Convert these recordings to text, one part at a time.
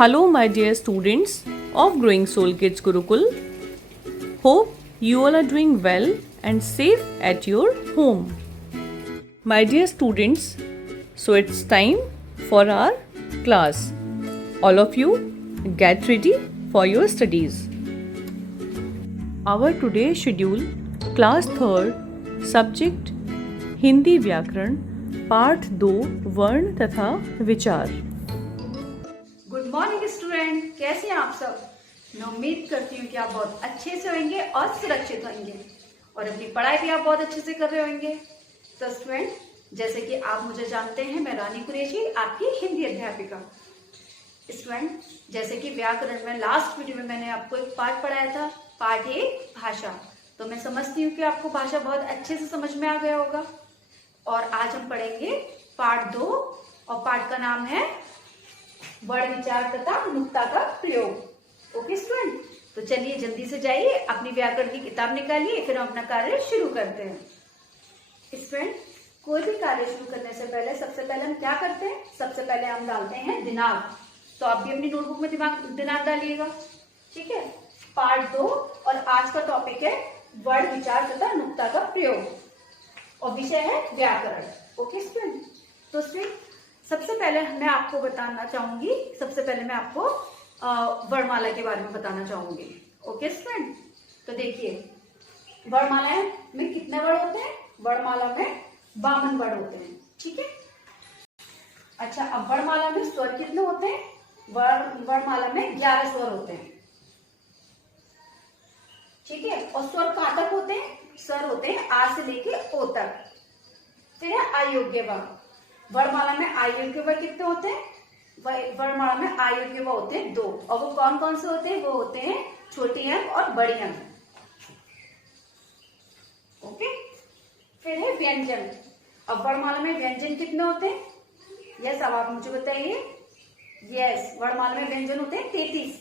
Hello, my dear students of Growing Soul Kids Gurukul. Hope you all are doing well and safe at your home. My dear students, so it's time for our class. All of you get ready for your studies. Our today's schedule, class 3rd, subject Hindi व्याकरण, पाठ 2 वर्ण तथा विचार। Good morning student, कैसे हैं आप सब। मैं उम्मीद करती हूँ कि आप बहुत अच्छे से होंगे और सुरक्षित होंगे और अपनी पढ़ाई भी आप बहुत अच्छे से कर रहे होंगे। तो स्टूडेंट, जैसे कि आप मुझे जानते हैं, मैं रानी कुरैशी आपकी हिंदी अध्यापिका। स्टूडेंट, जैसे कि व्याकरण में लास्ट वीडियो में मैंने आपको एक पाठ पढ़ाया था, पाठ 1 भाषा। तो मैं समझती हूँ कि आपको भाषा बहुत अच्छे से समझ में आ गया होगा। और आज हम पढ़ेंगे पाठ 2 और पाठ का नाम है वर्ण विचार तथा नुक्ता का प्रयोग। ओके स्टूडेंट, तो चलिए जल्दी से जाइए, अपनी व्याकरण की किताब निकालिए, फिर हम अपना कार्य शुरू करते हैं। स्टूडेंट, कोई भी कार्य शुरू करने से पहले सबसे पहले हम क्या करते हैं, सबसे पहले हम डालते हैं दिनांक। तो आप भी अपनी नोटबुक में दिनांक डालिएगा, ठीक है। पाठ 2 और आज का टॉपिक है वर्ण विचार तथा नुक्ता का प्रयोग और विषय है व्याकरण। ओके स्टूडेंट, तो स्टूडेंट सबसे पहले मैं आपको बताना चाहूंगी, सबसे पहले मैं आपको वर्णमाला के बारे में बताना चाहूंगी। ओके स्टूडेंट, तो देखिए वर्णमाला में कितने वर्ण होते हैं, वर्णमाला में 52 वर्ण होते हैं, ठीक है। अच्छा, अब वर्णमाला में स्वर कितने होते हैं, वर्णमाला में 11 स्वर होते हैं, ठीक है। और स्वर कहां तक होते हैं, स्वर होते हैं आ से लेके ओ तक। फिर है अयोग्य वर्ण, वर्णमाला में अयोग्य वर्ण कितने होते हैं, वर्णमाला में अयोग्य वर्ण होते हैं 2। और वो कौन कौन से होते हैं, वो होते हैं छोटी अंक और बड़ी अंक। ओके, फिर है व्यंजन। अब वर्णमाला में व्यंजन कितने होते हैं, यस अब आप मुझे बताइए। यस, वर्णमाला में व्यंजन होते हैं 33।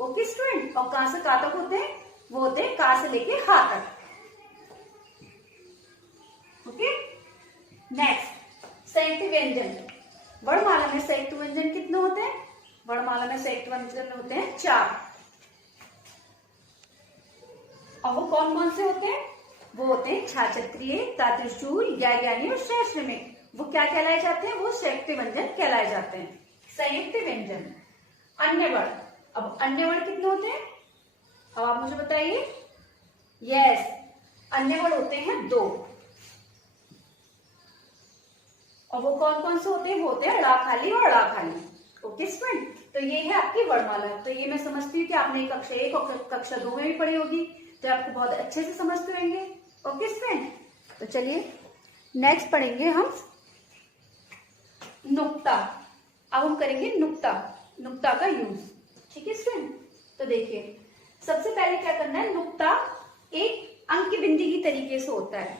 ओके स्टूडेंट, और कहां से कहां तक होते हैं, वो होते हैं का से लेके हा तक। ओके, नेक्स्ट संयुक्त व्यंजन। वर्णमाला में संयुक्त व्यंजन कितने होते हैं, वर्णमाला में संयुक्त व्यंजन होते हैं 4। और वो कौन कौन से होते हैं, वो होते हैं छाछत्रीय, तात्रिशूल, ज्ञानी और सहस्त्रमिक। वो क्या कहलाए जाते हैं, वो संयुक्त व्यंजन कहलाए जाते हैं, संयुक्त व्यंजन। अन्य वर्ण, अब अन्य वर्ण कितने होते हैं, अब आप मुझे बताइए। यस, अन्य वर्ण होते हैं 2। और वो कौन कौन से होते हैं, वो होते हैं ड़ा खाली और ड़ा खाली। ओके स्टूडेंट, तो ये है आपकी वर्णमाला। तो ये मैं समझती हूँ कि आपने कक्षा 1 और कक्षा 2 में भी पढ़ी होगी, तो आपको बहुत अच्छे से समझते होंगे। ओके स्टूडेंट, तो चलिए नेक्स्ट पढ़ेंगे हम नुक्ता। अब हम करेंगे नुक्ता, नुक्ता का यूज, ठीक है स्टूडेंट। तो देखिए सबसे पहले क्या करना है, नुक्ता एक अंक बिंदी की तरीके से होता है।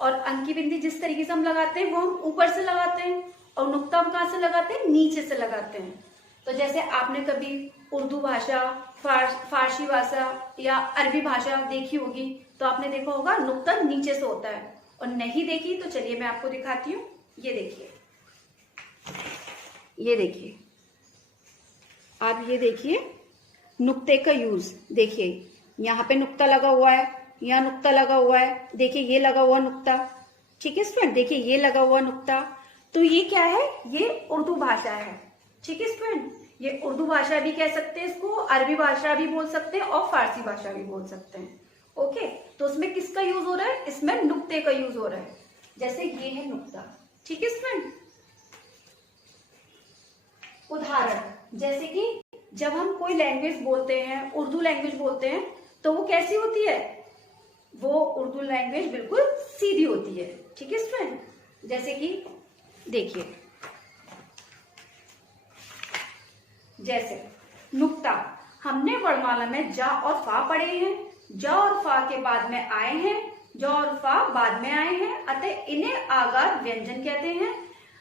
और अंक की बिंदी जिस तरीके से हम लगाते हैं वो हम ऊपर से लगाते हैं, और नुक्ता हम कहां से लगाते हैं, नीचे से लगाते हैं। तो जैसे आपने कभी उर्दू भाषा, फारसी भाषा या अरबी भाषा देखी होगी, तो आपने देखा होगा नुक्ता नीचे से होता है। और नहीं देखी तो चलिए मैं आपको दिखाती हूँ। ये देखिए, ये देखिए, आप ये देखिए नुक्ते का यूज। देखिए यहाँ पे नुक्ता लगा हुआ है, यहाँ नुक्ता लगा हुआ है, देखिए ये लगा हुआ नुक्ता, ठीक है स्टूडेंट। देखिए ये लगा हुआ नुक्ता, तो ये क्या है, ये उर्दू भाषा है, ठीक है स्टूडेंट। ये उर्दू भाषा भी कह सकते हैं इसको, अरबी भाषा भी बोल सकते हैं और फारसी भाषा भी बोल सकते हैं। ओके, तो उसमें किसका यूज हो रहा है, इसमें नुक्ते का यूज हो रहा है। जैसे ये है नुक्ता, ठीक है स्टूडेंट। उदाहरण, जैसे कि जब हम कोई लैंग्वेज बोलते हैं, उर्दू लैंग्वेज बोलते हैं, तो वो कैसी होती है, वो उर्दू लैंग्वेज बिल्कुल सीधी होती है, ठीक है स्टूडेंट। जैसे कि देखिए, जैसे नुक्ता, हमने वर्णमाला में जा और फा पढ़े हैं, जा और फा के बाद में आए हैं, जा और फा बाद में आए हैं, अतः इन्हें आगार व्यंजन कहते हैं।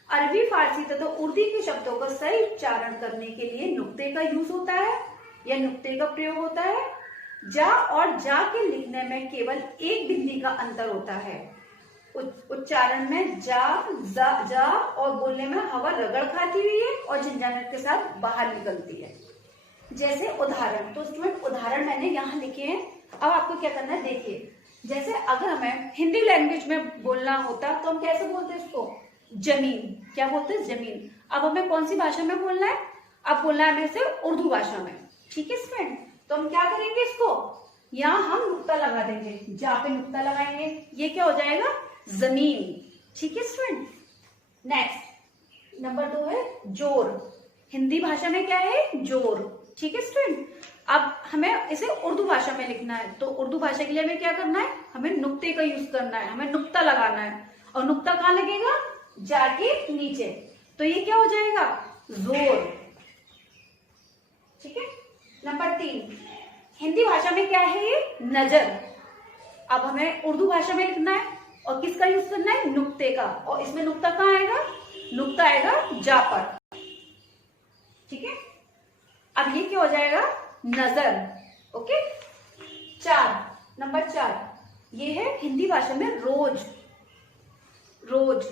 अरबी, फारसी तथा उर्दू के शब्दों का सही उच्चारण करने के लिए नुक्ते का यूज होता है या नुक्ते का प्रयोग होता है। जा और जा के लिखने में केवल एक बिंदी का अंतर होता है। उच्चारण में जा और बोलने में हवा रगड़ खाती हुई है और झंझानट के साथ बाहर निकलती है। जैसे उदाहरण, तो स्टूडेंट उदाहरण मैंने यहाँ लिखे हैं। अब आपको क्या करना है, देखिए जैसे अगर हमें हिंदी लैंग्वेज में बोलना होता तो हम कैसे बोलते हैं इसको, जमीन। क्या बोलते हैं, जमीन। अब हमें कौन सी भाषा में बोलना है, अब बोलना है हमें इसे उर्दू भाषा में। ठीक है स्टूडेंट, तो हम क्या करेंगे, इसको यहाँ हम नुक्ता लगा देंगे, जहाँ पे नुक्ता लगाएंगे ये क्या हो जाएगा, जमीन। ठीक है स्टूडेंट। नेक्स्ट नंबर 2 है जोर। हिंदी भाषा में क्या है, जोर। ठीक है स्टूडेंट। अब हमें इसे उर्दू भाषा में लिखना है, तो उर्दू भाषा के लिए हमें क्या करना है, हमें नुक्ते का यूज करना है, हमें नुक्ता लगाना है। और नुक्ता कहाँ लगेगा, जाके नीचे, तो ये क्या हो जाएगा, जोर। ठीक है। नंबर 3, हिंदी भाषा में क्या है ये, नजर। अब हमें उर्दू भाषा में लिखना है और किसका यूज करना है, नुक्ते का। और इसमें नुक्ता कहाँ आएगा, नुक्ता आएगा जा पर। ठीक है। अब ये क्या हो जाएगा, नजर। ओके। नंबर 4 ये है हिंदी भाषा में रोज। रोज।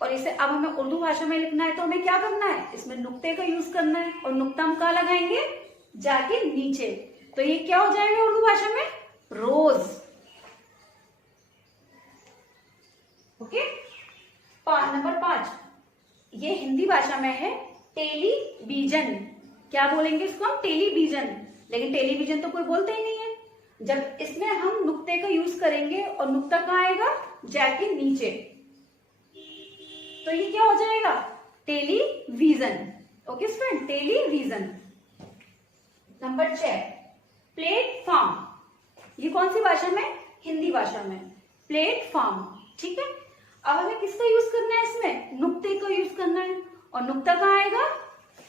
और इसे अब हमें उर्दू भाषा में लिखना है तो हमें क्या करना है, इसमें नुक्ते का यूज करना है और नुक्ता हम कहाँ लगाएंगे, जाके नीचे, तो ये क्या हो जाएगा उर्दू भाषा में, रोज। ओके। नंबर 5 ये हिंदी भाषा में है टेलीविजन। क्या बोलेंगे इसको हम, टेलीविजन। लेकिन टेलीविजन तो कोई बोलते ही नहीं है। जब इसमें हम नुक्ते का यूज करेंगे और नुक्ता कहाँ आएगा, जाके नीचे, तो ये क्या हो जाएगा, television. Okay student, television. Number 6 platform. ये कौन सी भाषा में, हिंदी भाषा में, प्लेटफॉर्म। ठीक है। अब हमें किसका यूज करना है, इसमें नुक्ते का यूज करना है और नुक्ता कहाँ आएगा,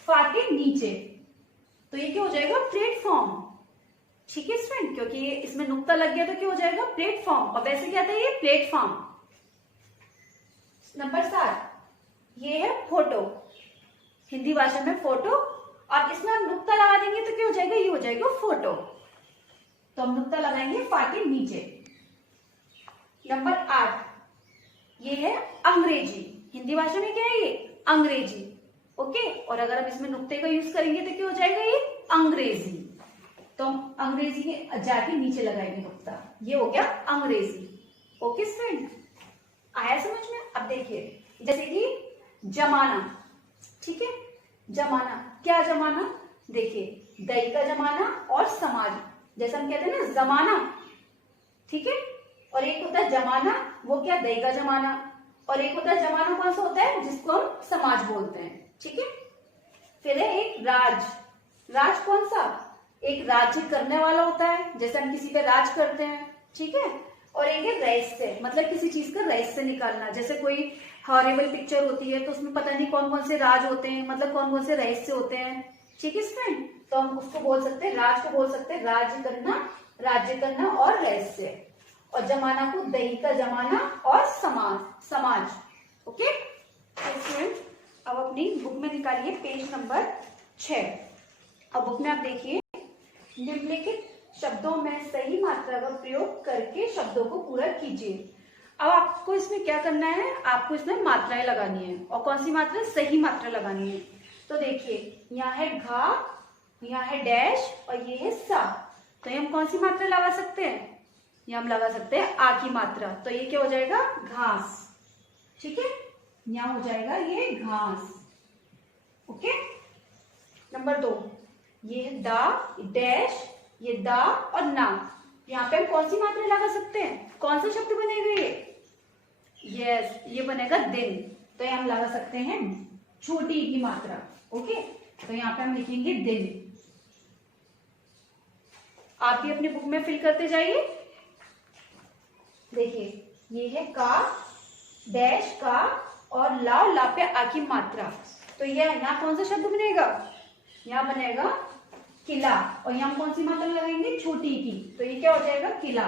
फा के नीचे, तो ये क्या हो जाएगा, प्लेटफॉर्म। ठीक है स्टूडेंट, क्योंकि ये इसमें नुक्ता लग गया तो क्या हो जाएगा, प्लेटफॉर्म। और वैसे क्या था ये, प्लेटफॉर्म। नंबर 7 ये है फोटो। हिंदी भाषा में फोटो, और इसमें हम नुक्ता लगा देंगे तो क्या हो जाएगा, ये हो जाएगा फोटो। तो हम नुक्ता लगाएंगे फा के नीचे। नंबर 8 ये है अंग्रेजी। हिंदी भाषा में क्या है ये, अंग्रेजी। ओके। और अगर हम इसमें नुक्ते का यूज करेंगे तो क्या हो जाएगा, ये अंग्रेजी। तो हम अंग्रेजी के जाके नीचे लगाएंगे नुक्ता, ये हो गया अंग्रेजी। ओके स्टूडेंट, आया समझ में। अब देखिए जैसे कि जमाना। ठीक है। जमाना, क्या जमाना, देखिए दई का जमाना और समाज। जैसे हम कहते हैं ना जमाना, ठीक है। और एक होता है जमाना, वो क्या, दई का जमाना। और एक होता है जमाना, कौन सा होता है, जिसको हम समाज बोलते हैं। ठीक है। फिर है एक राज। राज कौन सा, एक राज्य करने वाला होता है, जैसे हम किसी पे राज करते हैं। ठीक है। और एक है रहस्य, मतलब किसी चीज का रहस्य निकालना। जैसे कोई हॉरिबल पिक्चर होती है तो उसमें पता नहीं कौन कौन से राज होते हैं, मतलब कौन कौन से रहस्य होते हैं। ठीक है स्टूडेंट, तो हम उसको बोल सकते हैं, राज को बोल सकते हैं राज्य करना और रहस्य। और जमाना को दही का जमाना और समाज। ओके स्टूडेंट, अब अपनी बुक में निकालिए पेज नंबर 6। अब बुक में आप देखिए, निम्नलिखित शब्दों में सही मात्रा का प्रयोग करके शब्दों को पूरा कीजिए। अब आपको इसमें क्या करना है, आपको इसमें मात्राएं लगानी है। और कौन सी मात्रा, सही मात्रा लगानी है। तो देखिए यहाँ है घा, यहाँ है डैश और ये है सा। तो ये हम कौन सी मात्रा लगा सकते हैं, ये हम लगा सकते हैं आ की मात्रा। तो ये क्या हो जाएगा, घास। ठीक है, यहाँ हो जाएगा ये घास। ओके। नंबर 2 ये है दा, डैश, ये दा और ना। यहाँ पे हम कौन सी मात्रा लगा सकते हैं, कौन सा शब्द बनेगा ये, यस ये बनेगा दिन। तो ये हम लगा सकते हैं छोटी की मात्रा। ओके। तो यहाँ पे हम लिखेंगे दिन। आप भी अपनी बुक में फिल करते जाइए। देखिए ये है का, डैश का और ला, ला पे आ की मात्रा। तो ये यहाँ कौन सा शब्द बनेगा, यहाँ बनेगा किला। और यहाँ कौन सी मात्रा लगाएंगे, छोटी की। तो ये क्या हो जाएगा, किला।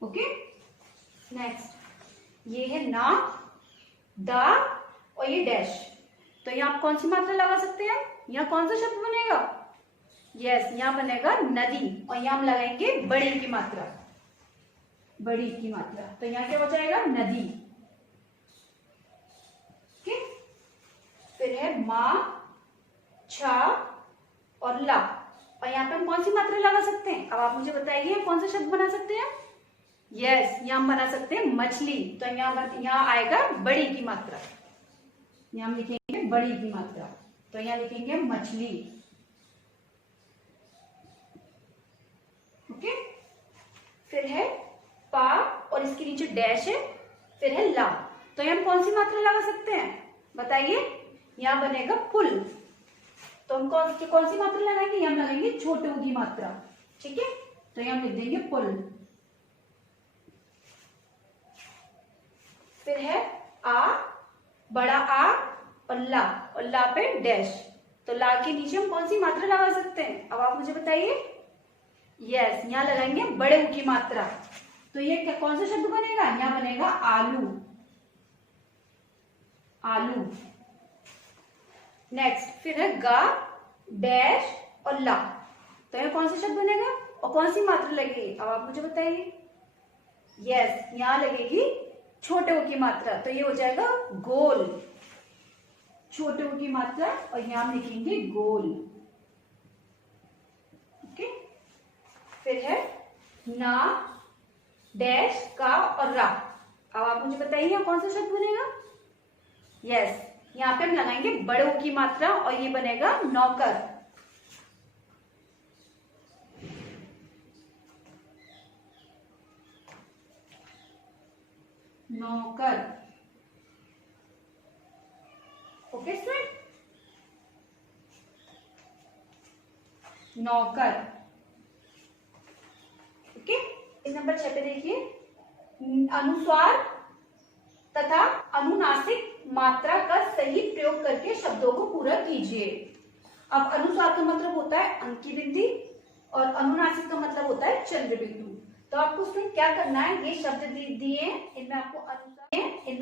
ओके। नेक्स्ट ये है ना, दा और ये डैश। तो यहाँ आप कौन सी मात्रा लगा सकते हैं, यहाँ कौन सा शब्द बनेगा, यस यहाँ बनेगा नदी। और यहाँ हम लगाएंगे बड़ी की मात्रा। बड़ी की मात्रा, तो यहाँ क्या हो जाएगा नदी। ओके, फिर है माँ, छा और ला, और यहाँ पे हम कौन सी मात्रा लगा सकते हैं? अब आप मुझे बताइए कौन सा शब्द बना सकते हैं? यस, यहाँ हम बना सकते हैं मछली। तो यहाँ आएगा बड़ी की मात्रा, यहाँ हम लिखेंगे बड़ी की मात्रा, तो यहाँ लिखेंगे मछली। ओके, फिर है पा और इसके नीचे डैश है, फिर है ला, तो यहाँ हम कौन सी मात्रा लगा सकते हैं? बताइए। यहाँ बनेगा पुल, तो हम कौन सी मात्रा लगाएंगे? यहाँ लगाएंगे छोटे ऊ की मात्रा। ठीक है, तो यहाँ लिख देंगे पुल। फिर है आ, बड़ा आ और ला पे डैश, तो ला के नीचे हम कौन सी मात्रा लगा सकते हैं? अब आप मुझे बताइए। यस, यहाँ लगाएंगे बड़े ऊ की मात्रा, तो ये कौन सा शब्द बनेगा? यहाँ बनेगा आलू। आलू। नेक्स्ट, फिर है गा, डैश और ला, तो यह कौन सा शब्द बनेगा और कौन सी मात्रा लगेगी? अब आप मुझे बताइए। यस, यहाँ लगेगी छोटे ऊ की मात्रा, तो ये हो जाएगा गोल। छोटे ऊ की मात्रा और यहाँ हम लिखेंगे गोल। ओके, फिर है ना, डैश, का और रा, अब आप मुझे बताइए कौन सा शब्द बनेगा? यस, यहाँ पे हम लगाएंगे बड़े ऊ की मात्रा और ये बनेगा नौकर। नौकर। ओके स्टूडेंट, नौकर। ओके, इस नंबर 6 पे देखिए, अनुस्वार तथा अनुनासिक मात्रा का सही प्रयोग करके शब्दों को पूरा कीजिए। अब अनुस्वार का मतलब होता है अंकी बिंदी और अनुनासिक का मतलब होता है चंद्र बिंदु। तो आपको स्टूडेंट क्या करना है, ये शब्द दिए, इनमें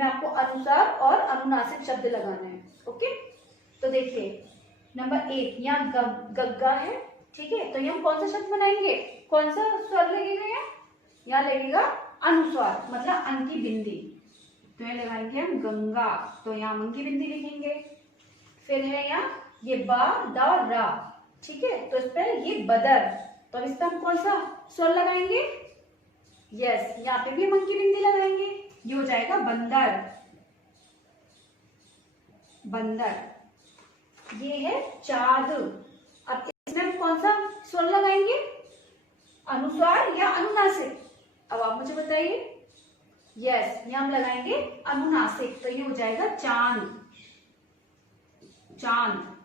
आपको अनुसार और अनुनासिक शब्द लगाना है। ओके, तो देखिए नंबर 1, यहाँ गग्गा है। ठीक है, तो यहाँ कौन सा शब्द बनाएंगे? कौन सा स्वर लगेगा? यहाँ लगेगा अनुस्वार, मतलब अंकी बिंदी, तो यहाँ लगाएंगे हम गंगा, तो यहाँ अंकी बिंदी लिखेंगे। फिर है यहाँ ये बा, दा और रा। ठीक है, तो इस पर ये बदर, तो इस पर हम कौन सा स्वर लगाएंगे? यस, यहाँ पे भी हम अंकी बिंदी लगाएंगे, ये हो जाएगा बंदर। बंदर। ये है चाँद, अब इसमें हम कौन सा स्वर लगाएंगे? अनुस्वार या अनुनासिक? अब आप मुझे बताइए। यस, यहाँ हम लगाएंगे अनुनासिक, तो ये हो जाएगा चांद। चांद।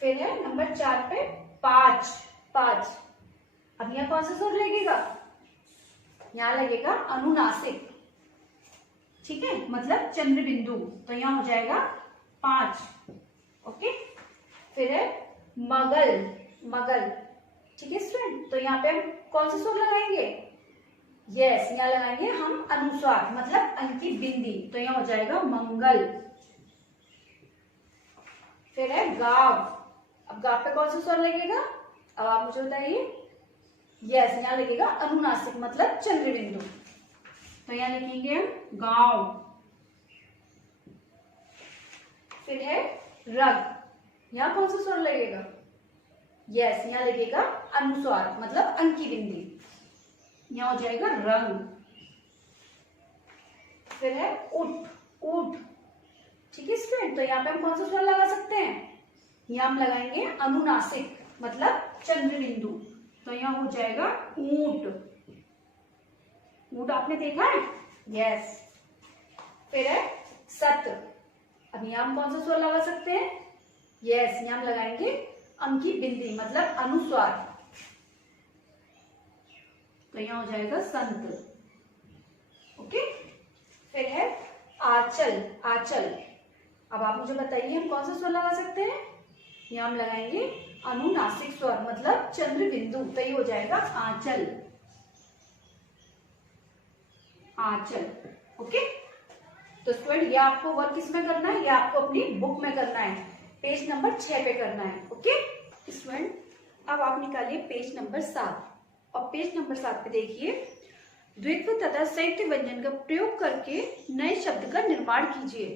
फिर है नंबर 4 पे 5। अब यहाँ कौन सा स्वर लगेगा? यहाँ लगेगा अनुनासिक। ठीक है, मतलब चंद्र बिंदु, तो यहाँ हो जाएगा 5। ओके, फिर है मगल। ठीक है स्टूडेंट, तो यहाँ पे हम कौन सा स्वर लगाएंगे? यस, यहाँ लगाएंगे हम अनुस्वार, मतलब अंकी बिंदी, तो यहाँ हो जाएगा मंगल। फिर है गाव। अब गाव पे कौन सा स्वर लगेगा? अब आप मुझे बताइए। यस, यहाँ लगेगा अनुनासिक, मतलब चंद्र बिंदु, तो यहाँ लिखेंगे हम गांव। फिर है रग, यहाँ कौन सा स्वर लगेगा? यस, यहाँ लगेगा अनुस्वार, मतलब अंकी बिंदी, यहाँ हो जाएगा रंग। फिर है ऊट। ठीक है स्टूडेंट, तो यहाँ पे हम कौन सा स्वर लगा सकते हैं? यहाँ हम लगाएंगे अनुनासिक, मतलब चंद्र बिंदु, तो यहाँ हो जाएगा ऊंट। ऊंट आपने देखा है? यस। फिर है सत। अब यहाँ हम कौन सा स्वर लगा सकते हैं? यस, यहाँ हम लगाएंगे अंकी बिंदी, मतलब अनुस्वार, तो यहाँ हो जाएगा संत। ओके, फिर है आंचल। अब आप मुझे बताइए हम कौन सा स्वर लगा सकते हैं? यहाँ हम लगाएंगे अनुनासिक स्वर, मतलब चंद्र बिंदु, तो ये हो जाएगा आंचल। ओके, तो स्टूडेंट ये आपको वर्क किसमें करना है? ये आपको अपनी बुक में करना है, पेज नंबर 6 पे करना है। ओके स्टूडेंट, अब आप निकालिए पेज नंबर 7, और पेज नंबर 7 पे देखिए द्वित्व तथा संयुक्त व्यंजन का प्रयोग करके नए शब्द का निर्माण कीजिए।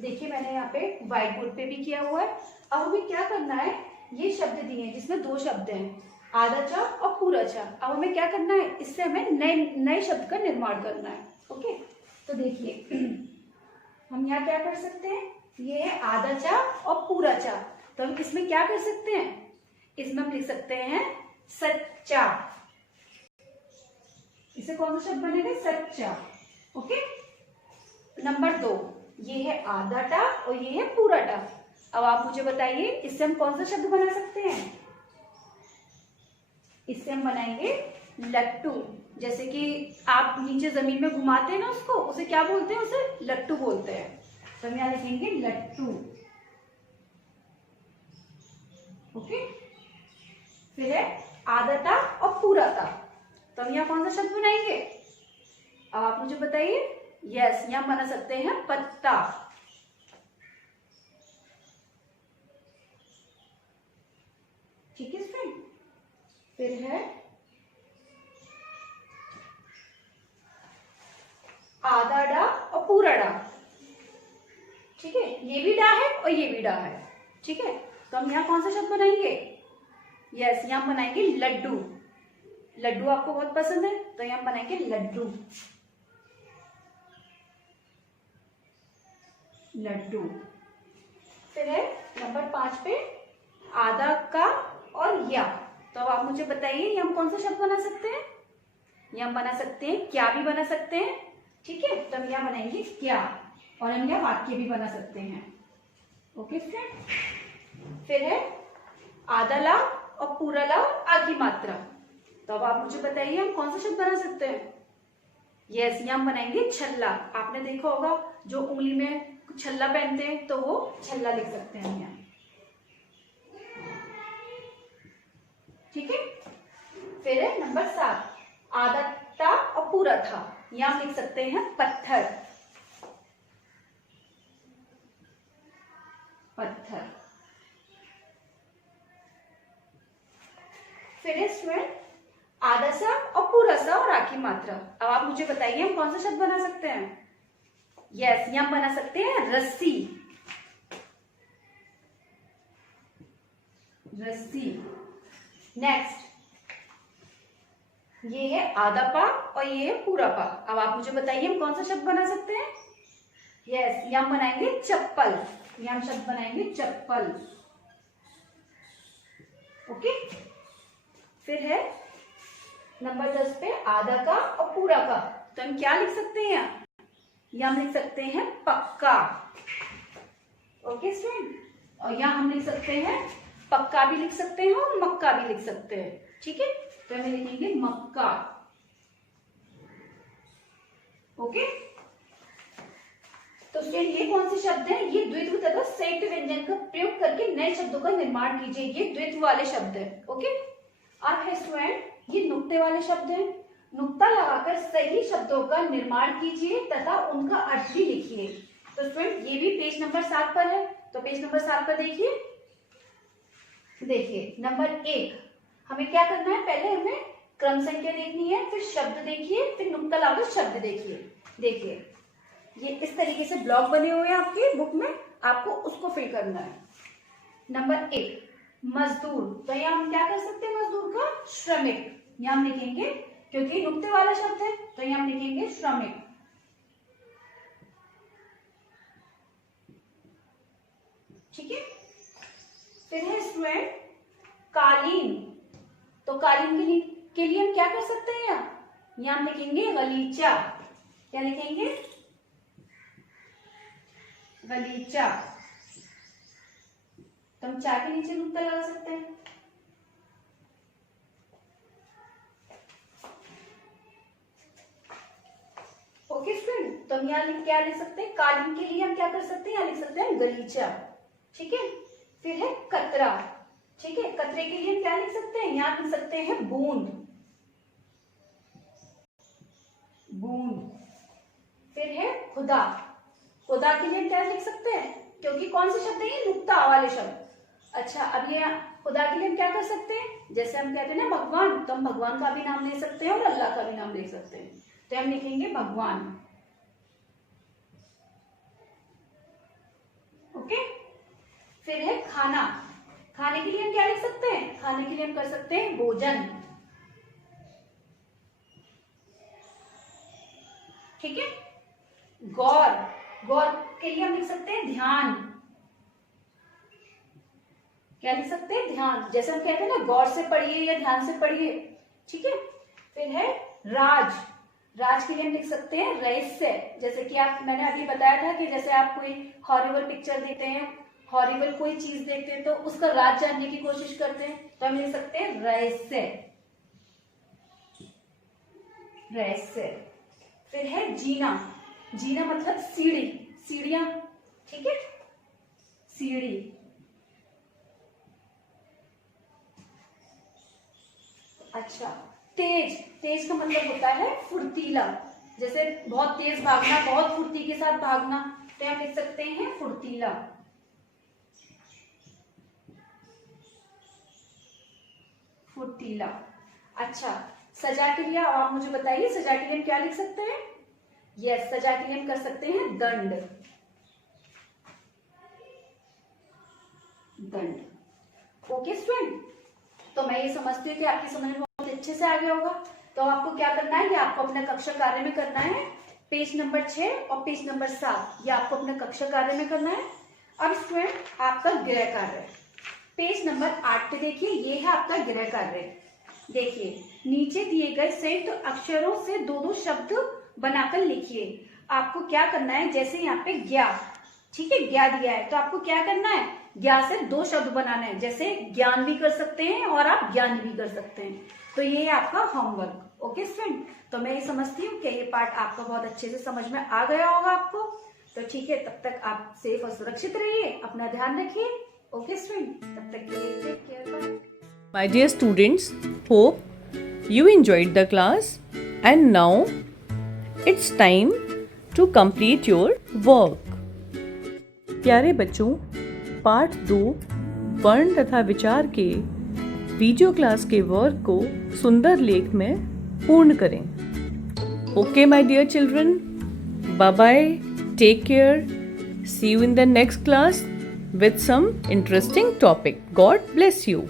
देखिए मैंने यहाँ पे व्हाइट बोर्ड पे भी किया हुआ है। अब हमें क्या करना है, ये शब्द दिए हैं जिसमें दो शब्द हैं, आधा चा और पूरा चा। अब हमें क्या करना है, इससे हमें नए शब्द का निर्माण करना है। ओके, तो देखिए हम यहाँ क्या कर सकते हैं, ये है आधा चा और पूरा चा। तो हम इसमें क्या कर सकते हैं, इसमें हम लिख सकते हैं सच्चा। इसे कौन सा शब्द बनेगा, सच्चा। ओके, नंबर 2, ये है आधा टा और ये है पूरा टा। अब आप मुझे बताइए इससे हम कौन सा शब्द बना सकते हैं, इससे हम बनाएंगे लट्टू। जैसे कि आप नीचे जमीन में घुमाते हैं ना उसको, उसे क्या बोलते हैं, उसे लट्टू बोलते हैं। तो हम यहां लिखेंगे लट्टू। ओके, फिर है आधा टा और पूरा टा। तो हम यहाँ कौन सा शब्द बनाएंगे, अब आप मुझे बताइए। यस, यहां बना सकते हैं पत्ता। ठीक है फ्रेंड, फिर है आधा डा और पूरा डा। ठीक है, ये भी डा है और ये भी डा है। ठीक है, तो हम यहाँ कौन सा शब्द बनाएंगे, यस यहाँ बनाएंगे लड्डू। लड्डू आपको बहुत पसंद है तो यहाँ बनाएंगे लड्डू। लड्डू। फिर है नंबर 5 पे आधा का और या। तो अब आप मुझे बताइए ये हम कौन सा शब्द बना सकते हैं, ये हम बना सकते हैं क्या भी बना सकते हैं। ठीक है, तो हम यहाँ बनाएंगे क्या, और हम यहाँ वाक्य भी बना सकते हैं। ओके फ्रेंड, फिर है आधा ला और पूरा ला आ की मात्रा। तो अब आप मुझे बताइए हम कौन सा शब्द बना सकते हैं। यस, यहाँ हम बनाएंगे छल्ला। आपने देखा होगा जो उंगली में छल्ला पहनते हैं तो वो छल्ला लिख सकते हैं यहाँ। ठीक है, फिर है नंबर 7, आधा था और पूरा था। यहाँ हम लिख सकते हैं पत्थर। पत्थर। फिर है स्टूडेंट आधा सा और पूरा सा और आखिरी मात्रा। अब आप मुझे बताइए हम कौन सा शब्द बना सकते हैं। यस, यहाँ बना सकते हैं रस्सी। रस्सी। नेक्स्ट, ये है आधा पा और ये है पूरा पा। अब आप मुझे बताइए हम कौन सा शब्द बना सकते हैं। यस, यहाँ बनाएंगे चप्पल। यहाँ हम शब्द बनाएंगे चप्पल। ओके, फिर है नंबर 10 पे आधा का और पूरा का। तो हम क्या लिख सकते हैं यहाँ, हम लिख सकते हैं पक्का। ओके स्टूडेंट, और यहाँ हम लिख सकते हैं पक्का भी लिख सकते हैं और मक्का भी लिख सकते हैं। ठीक है, तो हम लिखेंगे मक्का। ओके, तो स्टूडेंट ये कौन से शब्द हैं, ये द्वित्व तथा संयुक्त व्यंजन का प्रयोग करके नए शब्दों का निर्माण कीजिए। ये द्वित्व वाले शब्द हैं। ओके, अब है स्टूडेंट ये नुक्ते वाले शब्द हैं। नुक्ता लगाकर सही शब्दों का निर्माण कीजिए तथा उनका अर्थ भी लिखिए। तो स्टूडेंट ये भी पेज नंबर 7 पर है। तो पेज नंबर 7 पर देखिए। देखिए नंबर 1 हमें क्या करना है, पहले हमें क्रम संख्या देखनी है, फिर शब्द देखिए, फिर नुक्ता लगाकर शब्द देखिए। देखिए ये इस तरीके से ब्लॉक बने हुए हैं आपके बुक में, आपको उसको फिल करना है। नंबर 1 मजदूर। तो यहाँ हम क्या कर सकते हैं, मजदूर का श्रमिक। यहाँ हम लिखेंगे क्योंकि नुक्ते वाला शब्द है तो यहाँ हम लिखेंगे श्रमिक। ठीक है, फिर है स्टूडेंट कालीन। तो कालीन के लिए हम क्या कर सकते हैं, यहाँ हम लिखेंगे गलीचा। क्या लिखेंगे, गलीचा। तो हम चा के नीचे नुक्ता लगा सकते हैं। ओके स्टूडेंट, तो हम यहाँ क्या लिख सकते हैं, कालीन के लिए हम क्या कर सकते हैं, यहाँ लिख सकते हैं गलीचा। ठीक है, फिर है कतरा। ठीक है, कतरे के लिए हम क्या लिख सकते हैं, यहाँ लिख सकते हैं बूंद। बूंद। फिर है खुदा। खुदा के लिए क्या लिख सकते हैं, क्योंकि कौन से शब्द है ये, नुक्ता वाले शब्द। अच्छा, अब ये खुदा के लिए हम क्या कर सकते हैं, जैसे हम कहते हैं ना भगवान, तो हम भगवान का भी नाम ले सकते हैं और अल्लाह का भी नाम ले सकते हैं। तो हम लिखेंगे भगवान। ओके, फिर है खाना। खाने के लिए हम क्या लिख सकते हैं? खाने के लिए हम कर सकते हैं भोजन। ठीक है। गौर, गौर के लिए हम लिख सकते हैं ध्यान। क्या लिख सकते हैं? ध्यान। जैसे हम कहते हैं ना, गौर से पढ़िए या ध्यान से पढ़िए। ठीक है। फिर है राज। राज के लिए हम लिख सकते हैं रहस्य। जैसे कि मैंने अभी बताया था कि जैसे आप कोई हॉरिबल पिक्चर देखते हैं, हॉरिबल कोई चीज देखते हैं तो उसका राज जानने की कोशिश करते हैं, तो हम लिख सकते हैं रहस्य। रहस्य। फिर है जीना। जीना मतलब सीढ़ी, सीढ़ियां। ठीक है, सीढ़ी। अच्छा, तेज। तेज का मतलब होता है फुर्तीला। जैसे बहुत तेज भागना, बहुत फुर्ती के साथ भागना, तो हम लिख सकते हैं फुर्तीला। फुर्तीला। अच्छा, सजा के लिए आप मुझे बताइए, सजा के लिए हम क्या लिख सकते हैं? यस, सजा के लिए हम कर सकते हैं दंड। दंड। ओके स्टूडेंट, तो मैं ये समझती हूँ कि आपकी समझ में बहुत अच्छे से आ गया होगा। तो आपको क्या करना है, ये आपको अपने कक्षा कार्य में करना है। पेज नंबर 6 और पेज नंबर 7 ये आपको अपने कक्षा कार्य में करना है। अब स्टूडेंट आपका गृह कार्य पेज नंबर 8 पे देखिए, ये है आपका गृह कार्य। देखिए, नीचे दिए गए संयुक्त अक्षरों से दो दो शब्द बनाकर लिखिए। आपको क्या करना है, जैसे यहाँ पे ज्ञा, ठीक है, ज्ञा दिया है तो आपको क्या करना है, ज्ञा से दो शब्द बनाना है। जैसे ज्ञान भी कर सकते हैं और आप ज्ञान भी कर सकते हैं। तो ये है आपका होमवर्क। ओके स्टूडेंट, तो मैं ये समझती हूँ कि ये पार्ट आपका बहुत अच्छे से समझ में आ गया होगा आपको। तो ठीक है, तब तक आप सेफ और सुरक्षित रहिए, अपना ध्यान रखिए। ओके स्टूडेंट, तब तक के लिए take care, bye. My dear students, hope you enjoyed the class and now it's time to complete your work. प्यारे बच्चों, पाठ 2 वर्ण तथा विचार के वीडियो क्लास के वर्क को सुंदर लेख में पूर्ण करें। Okay my dear children, bye bye, take care, see you in the next class with some interesting topic. God bless you.